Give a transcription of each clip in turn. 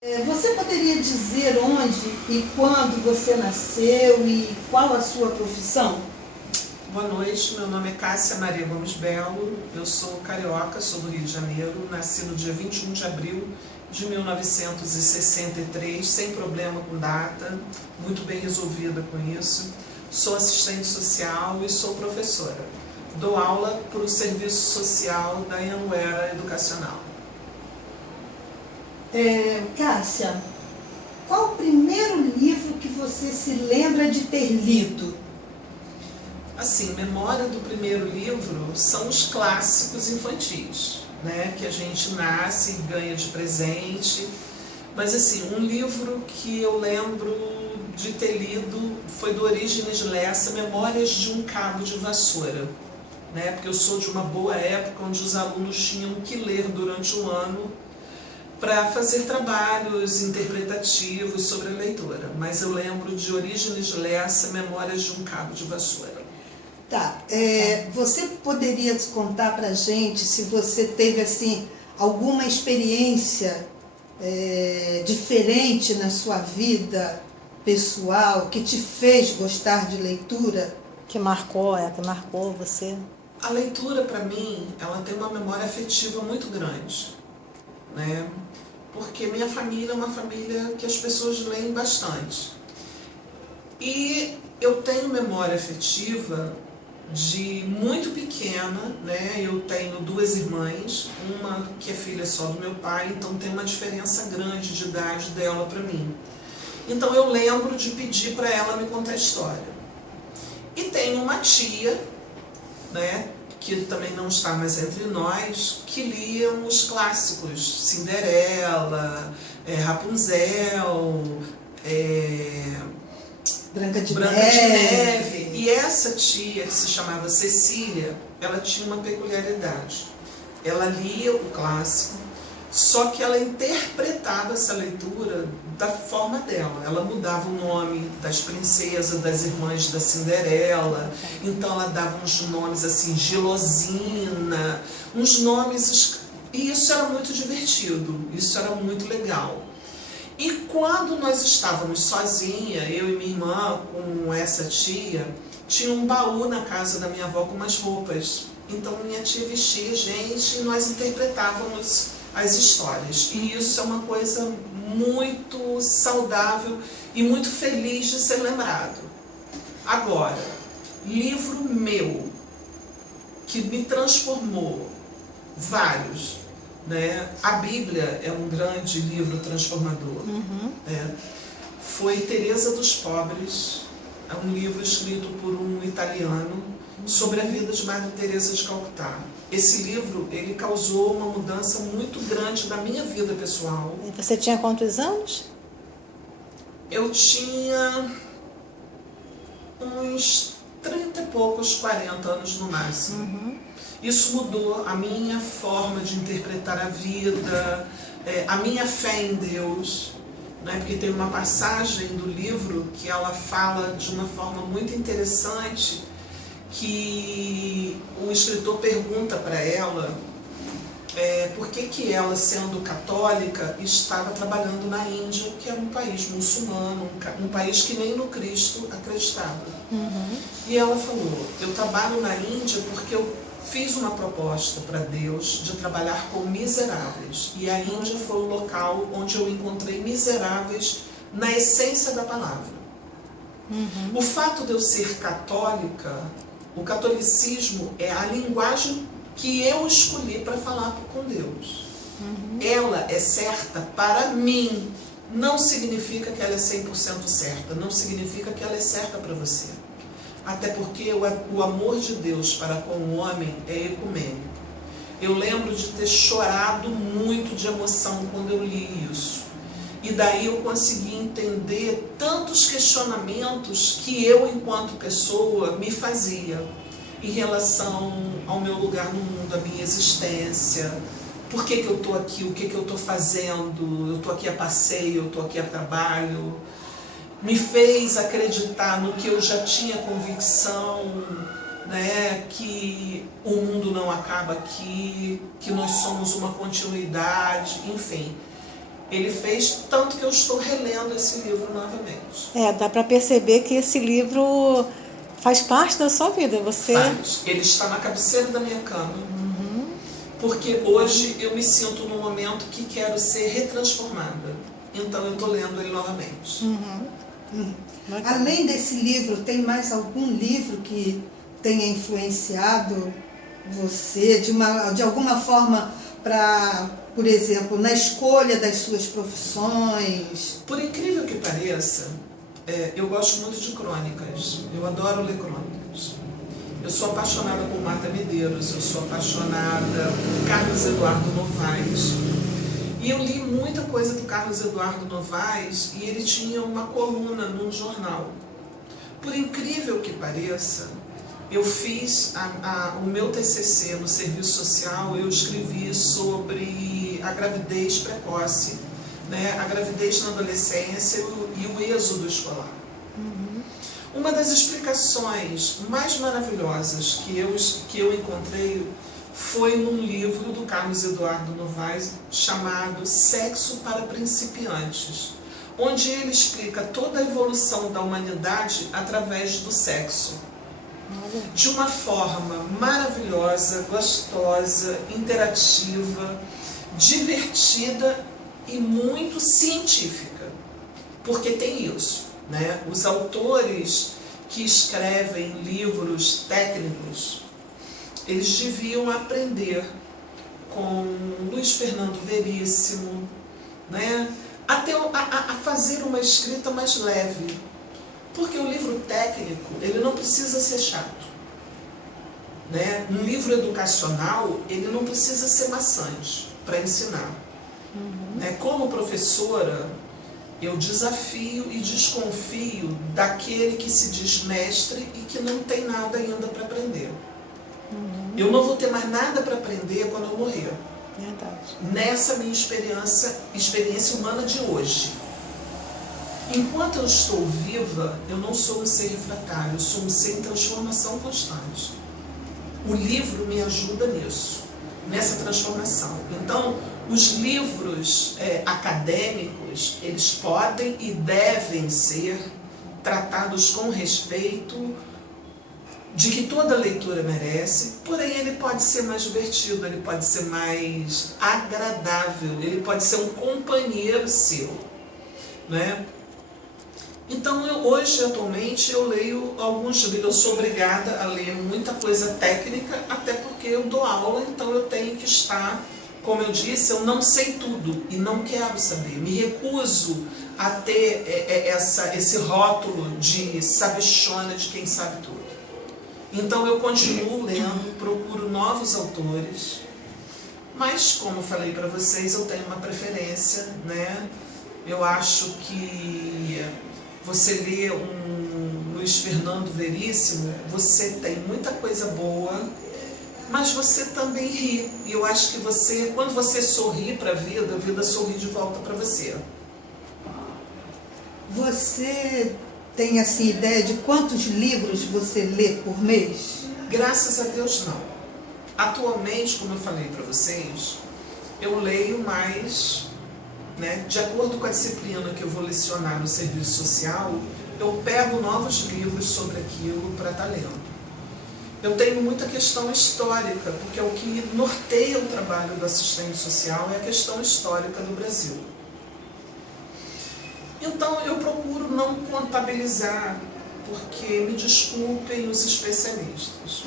Você poderia dizer onde e quando você nasceu e qual a sua profissão? Boa noite, meu nome é Cássia Maria Gomes Belo, eu sou carioca, sou do Rio de Janeiro, nasci no dia 21 de abril de 1963, sem problema com data, muito bem resolvida com isso. Sou assistente social e sou professora. Dou aula para o serviço social da Anhanguera Educacional. Cássia, qual o primeiro livro que você se lembra de ter lido? Assim, memória do primeiro livro são os clássicos infantis, né, que a gente nasce e ganha de presente. Mas assim, um livro que eu lembro de ter lido foi do Orígenes Lessa, Memórias de um Cabo de Vassoura, né, porque eu sou de uma boa época onde os alunos tinham que ler durante o ano para fazer trabalhos interpretativos sobre a leitura. Mas eu lembro de Orígenes Lessa, Memórias de um Cabo de Vassoura. Tá, você poderia contar pra gente se você teve assim alguma experiência diferente na sua vida pessoal que te fez gostar de leitura? Que marcou você? A leitura, para mim, ela tem uma memória afetiva muito grande, né? Porque minha família é uma família que as pessoas leem bastante. E eu tenho memória afetiva de muito pequena, né? Eu tenho duas irmãs, uma que é filha só do meu pai, então tem uma diferença grande de idade dela para mim. Então eu lembro de pedir para ela me contar a história. E tenho uma tia, né, que também não está mais entre nós, que lia os clássicos, Cinderela, Rapunzel, Branca de Neve. E essa tia, que se chamava Cecília, ela tinha uma peculiaridade. Ela lia o clássico, só que ela interpretava essa leitura da forma dela. Ela mudava o nome das princesas, das irmãs da Cinderela. Então ela dava uns nomes assim, Gelosina, uns nomes... E isso era muito divertido, isso era muito legal. E quando nós estávamos sozinhas, eu e minha irmã, com essa tia, tinha um baú na casa da minha avó com umas roupas. Então minha tia vestia a gente e nós interpretávamos as histórias. E isso é uma coisa muito saudável e muito feliz de ser lembrado. Agora, livro meu, que me transformou, vários, né? A Bíblia é um grande livro transformador. Foi Teresa dos Pobres, é um livro escrito por um italiano sobre a vida de Madre Teresa de Calcutá. Esse livro, ele causou uma mudança muito grande na minha vida pessoal. E você tinha quantos anos? Eu tinha uns 30 e poucos, 40 anos no máximo. Isso mudou a minha forma de interpretar a vida, a minha fé em Deus, né? Porque tem uma passagem do livro que ela fala de uma forma muito interessante, que o escritor pergunta para ela por que ela, sendo católica, estava trabalhando na Índia, que era um país muçulmano, um país que nem no Cristo acreditava. E ela falou, eu trabalho na Índia porque eu fiz uma proposta para Deus de trabalhar com miseráveis. E a Índia foi o local onde eu encontrei miseráveis na essência da palavra. O fato de eu ser católica, o catolicismo é a linguagem que eu escolhi para falar com Deus. Ela é certa para mim. Não significa que ela é 100% certa. Não significa que ela é certa para você. Até porque o amor de Deus para com o homem é ecumênico. Eu lembro de ter chorado muito de emoção quando eu li isso. E daí eu consegui entender tantos questionamentos que eu, enquanto pessoa, me fazia em relação ao meu lugar no mundo, a minha existência. Por que eu estou aqui? O que eu estou fazendo? Eu estou aqui a passeio? Eu estou aqui a trabalho? Me fez acreditar no que eu já tinha convicção, né, que o mundo não acaba aqui, que nós somos uma continuidade, enfim. ele fez, tanto que eu estou relendo esse livro novamente. Dá para perceber que esse livro faz parte da sua vida. Você... Faz. Ele está na cabeceira da minha cama. Porque hoje eu me sinto num momento que quero ser retransformada. Então eu estou lendo ele novamente. Além desse livro, tem mais algum livro que tenha influenciado você de alguma forma para, por exemplo, na escolha das suas profissões? Por incrível que pareça, eu gosto muito de crônicas. Eu adoro ler crônicas. Eu sou apaixonada por Marta Medeiros, eu sou apaixonada por Carlos Eduardo Novaes. E eu li muita coisa do Carlos Eduardo Novaes e ele tinha uma coluna num jornal. Por incrível que pareça, eu fiz o meu TCC no serviço social, eu escrevi sobre a gravidez precoce, né? A gravidez na adolescência e o êxodo escolar. Uma das explicações mais maravilhosas que eu encontrei foi num livro do Carlos Eduardo Novaes chamado Sexo para Principiantes, onde ele explica toda a evolução da humanidade através do sexo. De uma forma maravilhosa, gostosa, interativa, divertida e muito científica. Porque tem isso, né? Os autores que escrevem livros técnicos, eles deviam aprender com Luiz Fernando Veríssimo, né? Até a fazer uma escrita mais leve. Porque o livro técnico, ele não precisa ser chato, né? Um livro educacional, ele não precisa ser maçante para ensinar. Né? Como professora, eu desafio e desconfio daquele que se diz mestre e que não tem nada ainda para aprender. Eu não vou ter mais nada para aprender quando eu morrer. Verdade. Nessa minha experiência humana de hoje. Enquanto eu estou viva, eu não sou um ser refratário, eu sou um ser em transformação constante. O livro me ajuda nisso, nessa transformação. Então, os livros acadêmicos, eles podem e devem ser tratados com respeito, de que toda leitura merece, porém ele pode ser mais divertido, ele pode ser mais agradável, ele pode ser um companheiro seu, né? Então, hoje, atualmente, eu leio alguns livros. Eu sou obrigada a ler muita coisa técnica, até porque eu dou aula, então eu tenho que estar, como eu disse, eu não sei tudo e não quero saber. Me recuso a ter esse rótulo de sabichona, de quem sabe tudo. Então, eu continuo lendo, procuro novos autores, mas, como eu falei para vocês, eu tenho uma preferência, né? Eu acho que você lê um Luiz Fernando Veríssimo, você tem muita coisa boa, mas você também ri. E eu acho que você, quando você sorri para a vida sorri de volta para você. Você tem assim ideia de quantos livros você lê por mês? Graças a Deus não. Atualmente, como eu falei para vocês, eu leio mais, né, de acordo com a disciplina que eu vou lecionar no serviço social, eu pego novos livros sobre aquilo para estar lendo. Eu tenho muita questão histórica, porque o que norteia o trabalho do assistente social é a questão histórica do Brasil. Então eu procuro não contabilizar, porque me desculpem os especialistas.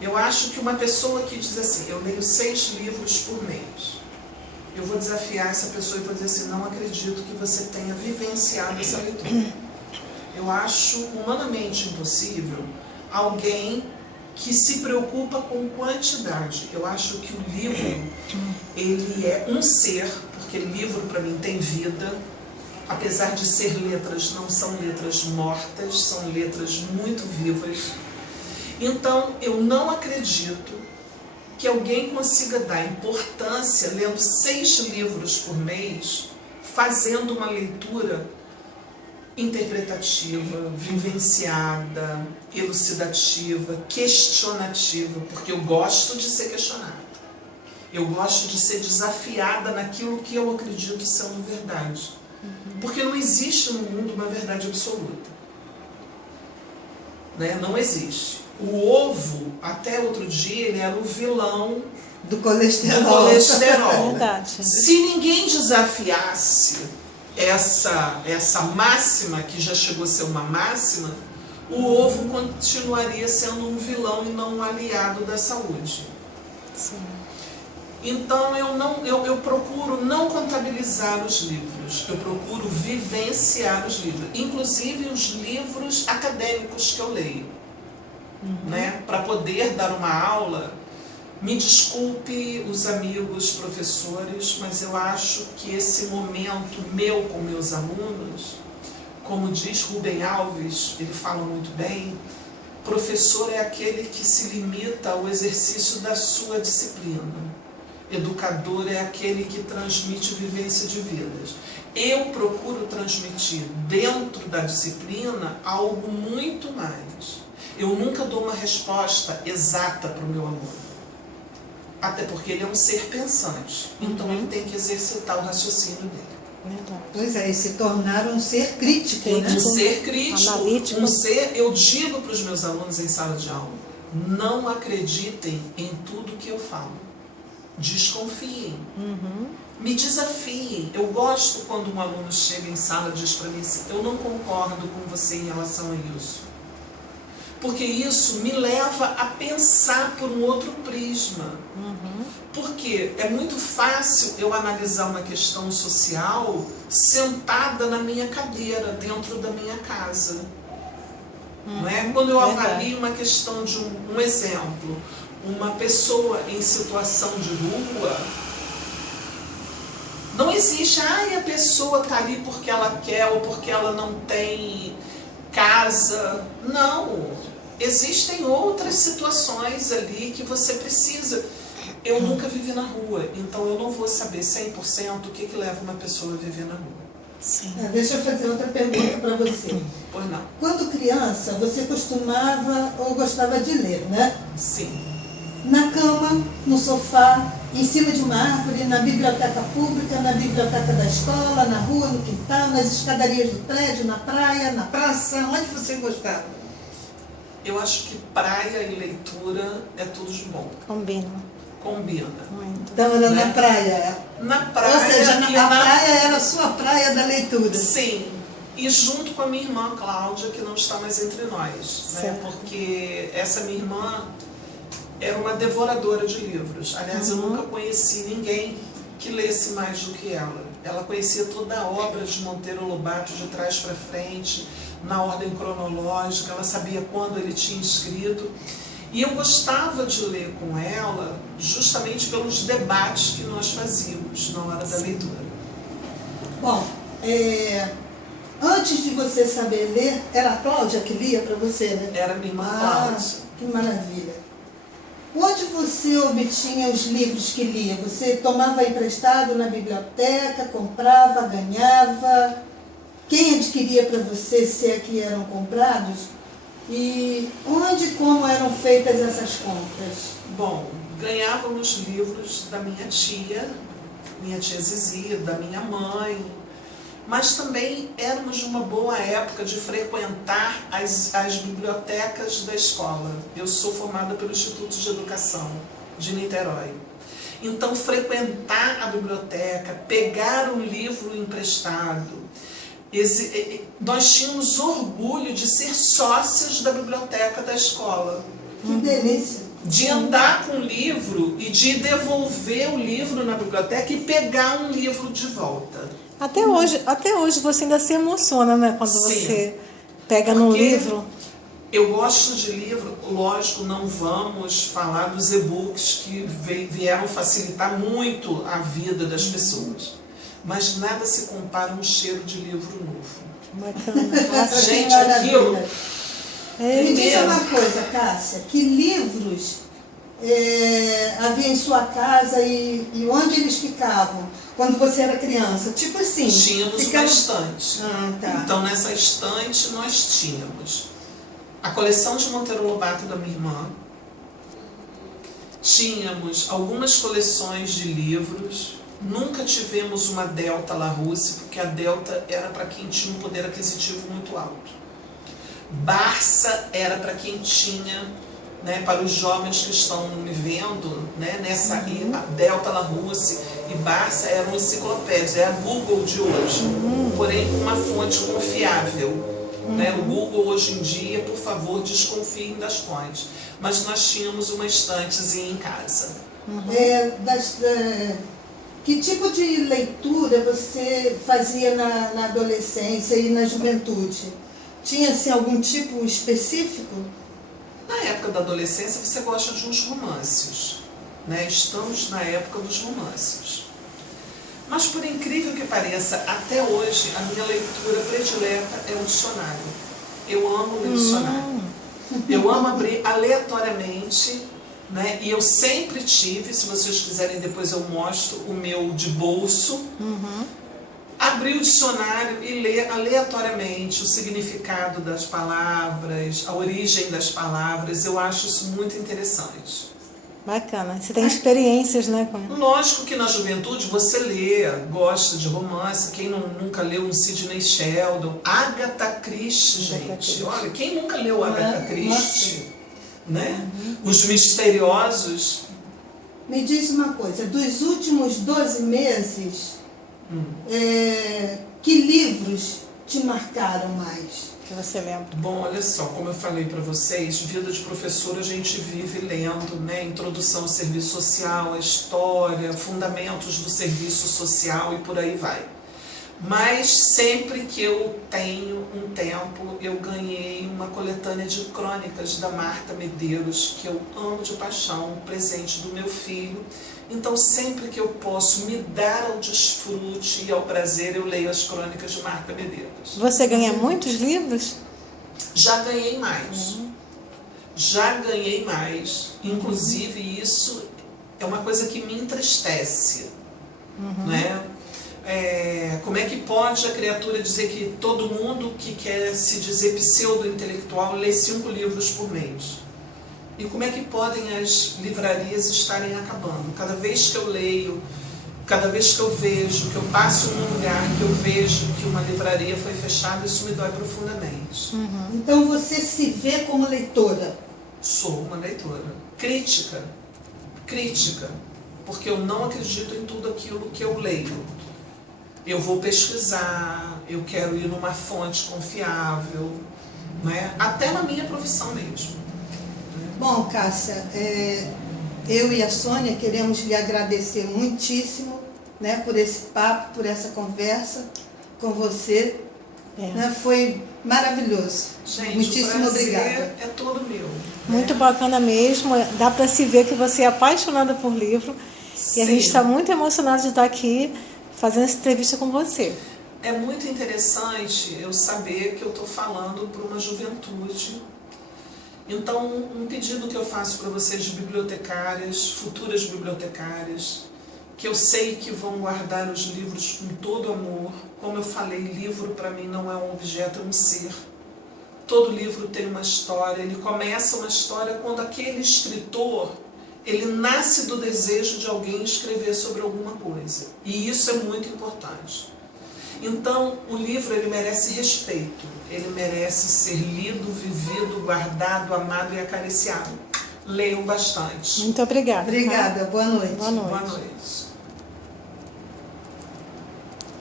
Eu acho que uma pessoa que diz assim, eu leio 6 livros por mês, eu vou desafiar essa pessoa e vou dizer assim, não acredito que você tenha vivenciado essa leitura. Eu acho humanamente impossível alguém que se preocupa com quantidade. Eu acho que o livro, ele é um ser, porque livro para mim tem vida, apesar de ser letras, não são letras mortas, são letras muito vivas. Então, eu não acredito que alguém consiga dar importância lendo 6 livros por mês, fazendo uma leitura interpretativa, vivenciada, elucidativa, questionativa, porque eu gosto de ser questionada. Eu gosto de ser desafiada naquilo que eu acredito ser uma verdade. Porque não existe no mundo uma verdade absoluta. Né? Não existe. O ovo, até outro dia, ele era o vilão do colesterol. Verdade. Se ninguém desafiasse essa máxima, que já chegou a ser uma máxima, o ovo continuaria sendo um vilão e não um aliado da saúde. Sim. Então eu procuro não contabilizar os livros, eu procuro vivenciar os livros, inclusive os livros acadêmicos que eu leio. Né? Para poder dar uma aula, me desculpe os amigos professores, mas eu acho que esse momento meu com meus alunos, como diz Rubem Alves, ele fala muito bem, professor é aquele que se limita ao exercício da sua disciplina. Educador é aquele que transmite vivência de vidas. Eu procuro transmitir dentro da disciplina algo muito mais. Eu nunca dou uma resposta exata para o meu aluno. Até porque ele é um ser pensante. Então ele tem que exercitar o raciocínio dele. Verdade. Pois é, e se tornar um ser crítico, né? Um ser crítico, analítico. eu digo para os meus alunos em sala de aula, não acreditem em tudo que eu falo. Desconfiem. Me desafiem. Eu gosto quando um aluno chega em sala e diz para mim assim, eu não concordo com você em relação a isso. Porque isso me leva a pensar por um outro prisma. Porque é muito fácil eu analisar uma questão social sentada na minha cadeira, dentro da minha casa. Não é? Quando eu avalio uma questão de um exemplo, uma pessoa em situação de rua, não existe, a pessoa está ali porque ela quer ou porque ela não tem casa. Não, existem outras situações ali que você precisa. Eu nunca vivi na rua, então eu não vou saber 100% o que leva uma pessoa a viver na rua. Sim. Deixa eu fazer outra pergunta para você. Pois não. Quando criança, você costumava ou gostava de ler, né? Sim. Na cama, no sofá, em cima de uma árvore, na biblioteca pública, na biblioteca da escola, na rua, no quintal, nas escadarias do prédio, na praia, na praça, onde você gostava? Eu acho que praia e leitura é tudo de bom. Combina. Combina. Muito. Então era Né? na praia. Na praia. Ou seja, e a praia era a sua praia da leitura. Sim. E junto com a minha irmã Cláudia, que não está mais entre nós. Né? Porque essa minha irmã era uma devoradora de livros. Aliás, eu nunca conheci ninguém que lesse mais do que ela. Ela conhecia toda a obra de Monteiro Lobato, de trás para frente, na ordem cronológica, ela sabia quando ele tinha escrito. E eu gostava de ler com ela justamente pelos debates que nós fazíamos na hora da leitura. Bom, antes de você saber ler, era a Cláudia que lia para você, né? Era minha irmã Cláudia. Que maravilha. Onde você obtinha os livros que lia? Você tomava emprestado na biblioteca, comprava, ganhava? Quem adquiria para você, se é que eram comprados? E onde e como eram feitas essas compras? Bom, ganhávamos livros da minha tia Zizi, da minha mãe, mas também éramos de uma boa época de frequentar as bibliotecas da escola. Eu sou formada pelo Instituto de Educação de Niterói. Então, frequentar a biblioteca, pegar um livro emprestado. Nós tínhamos orgulho de ser sócios da biblioteca da escola. Que delícia! De andar com o livro e de devolver o livro na biblioteca e pegar um livro de volta. Até hoje você ainda se emociona, né? Quando você pega no livro. Eu gosto de livro, lógico, não vamos falar dos e-books que vieram facilitar muito a vida das pessoas. Mas nada se compara a um cheiro de livro novo. Bacana. Gente, aquilo... Me diz uma coisa, Cássia, que livros havia em sua casa e onde eles ficavam quando você era criança? Tipo assim... Tínhamos uma estante. Tá. Então, nessa estante, nós tínhamos a coleção de Monteiro Lobato da minha irmã, tínhamos algumas coleções de livros. Nunca tivemos uma Delta Larousse, porque a Delta era para quem tinha um poder aquisitivo muito alto. Barça era para quem tinha, né, para os jovens que estão me vendo, né, nessa a Delta Larousse e Barça eram enciclopédias, é a Google de hoje, porém com uma fonte confiável. Né? O Google hoje em dia, por favor, desconfiem das fontes. Mas nós tínhamos uma estantezinha em casa. Que tipo de leitura você fazia na adolescência e na juventude? Tinha assim, algum tipo específico? Na época da adolescência você gosta de uns romances, né? Estamos na época dos romances. Mas por incrível que pareça, até hoje a minha leitura predileta é o dicionário. Eu amo ler dicionário. Eu amo abrir aleatoriamente, né? E eu sempre tive, se vocês quiserem depois eu mostro o meu de bolso, abrir o dicionário e ler aleatoriamente o significado das palavras, a origem das palavras. Eu acho isso muito interessante. Bacana. Você tem experiências, né? Lógico que na juventude você lê, gosta de romance. Quem nunca leu um Sidney Sheldon? Agatha Christie, gente. Olha, quem nunca leu Agatha Christie? Né? Os misteriosos. Me diz uma coisa, dos últimos 12 meses, que livros te marcaram mais? Que você lembra? Bom, olha só, como eu falei para vocês, vida de professora a gente vive lendo, né? Introdução ao serviço social, a história, fundamentos do serviço social e por aí vai. Mas sempre que eu tenho um tempo, eu ganhei uma coletânea de crônicas da Marta Medeiros, que eu amo de paixão, um presente do meu filho. Então, sempre que eu posso me dar ao desfrute e ao prazer, eu leio as crônicas de Marta Medeiros. Você ganha muitos livros? Já ganhei mais. Já ganhei mais. Inclusive, isso é uma coisa que me entristece. Né? Como é que pode a criatura dizer que todo mundo que quer se dizer pseudo-intelectual lê 5 livros por mês? E como é que podem as livrarias estarem acabando? Cada vez que eu leio, cada vez que eu vejo, que eu passo num lugar, que eu vejo que uma livraria foi fechada, isso me dói profundamente. Então você se vê como leitora? Sou uma leitora. Crítica. Crítica. Porque eu não acredito em tudo aquilo que eu leio. Eu vou pesquisar, eu quero ir numa fonte confiável, né? Até na minha profissão mesmo. Bom, Cássia, eu e a Sônia queremos lhe agradecer muitíssimo, né, por esse papo, por essa conversa com você. Né, foi maravilhoso. Gente, muitíssimo o prazer obrigada. É todo meu. Muito bacana mesmo. Dá para se ver que você é apaixonada por livro. Sim. E a gente está muito emocionado de estar aqui fazendo essa entrevista com você. É muito interessante eu saber que eu estou falando para uma juventude. Então, um pedido que eu faço para vocês, bibliotecárias, futuras bibliotecárias, que eu sei que vão guardar os livros com todo amor. Como eu falei, livro para mim não é um objeto, é um ser. Todo livro tem uma história, ele começa uma história quando aquele escritor, ele nasce do desejo de alguém escrever sobre alguma coisa. E isso é muito importante. Então, o livro ele merece respeito, ele merece ser lido, vivido, guardado, amado e acariciado. Leiam bastante. Muito obrigada. Obrigada, boa noite. Boa noite. Boa noite.